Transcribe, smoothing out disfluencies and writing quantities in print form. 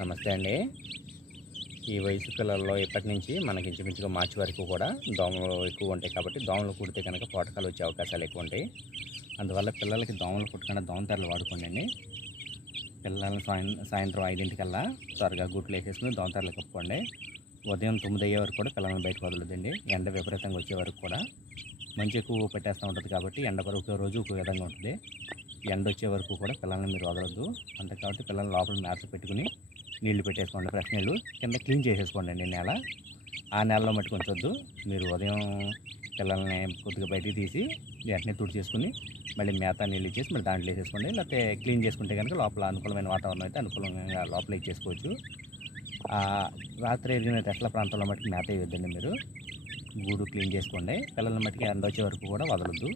నమస్తే అండి. ఈ వయసు పిల్లల్లో ఇప్పటి నుంచి మనకి ఇంచుమించుగా మార్చి వరకు కూడా దోమలు ఎక్కువ ఉంటాయి కాబట్టి దోమలు కుడితే కనుక పోటకాలు వచ్చే అవకాశాలు ఎక్కువ ఉంటాయి. అందువల్ల పిల్లలకి దోమలు కుట్టకుండా దోమతెరలు వాడుకోండి. పిల్లల్ని సాయంత్రం 5 త్వరగా గుట్లు వేసేసుకుని దోమతెరలు కప్పుకోండి. ఉదయం 9 అయ్యే వరకు కూడా పిల్లల్ని బయటకు వదలొద్దండి. ఎండ విపరీతంగా వచ్చే వరకు కూడా మంచు ఎక్కువ పెట్టేస్తూ ఉంటుంది కాబట్టి ఎండ ఒక రోజు ఒక విధంగా ఉంటుంది. ఎండ వచ్చే వరకు కూడా పిల్లల్ని మీరు వదలొద్దు. అంతే కాబట్టి పిల్లల్ని లోపల మ్యాట్స్ పెట్టుకుని నీళ్లు పెట్టేసుకోండి. ఫ్రెష్ నీళ్ళు కింద క్లీన్ చేసేసుకోండి అండి నేల. ఆ నేలలో మట్టుకు ఉంచొద్దు. మీరు ఉదయం పిల్లల్ని కొద్దిగా బయటికి తీసి వెంటనే తుడిచేసుకుని మళ్ళీ మేత నీళ్ళు ఇచ్చేసి మళ్ళీ దాంట్లో వేసేసుకోండి. లేకపోతే క్లీన్ చేసుకుంటే కనుక లోపల అనుకూలమైన వాతావరణం అయితే అనుకూలంగా లోపల ఇచ్చేసుకోవచ్చు. రాత్రి ఎదిగిన రెట్ల ప్రాంతంలో మట్టుకు మేత వేయొద్దండి. మీరు గూడు క్లీన్ చేసుకోండి. పిల్లల మట్టుకు ఎండ వచ్చే వరకు కూడా వదలొద్దు.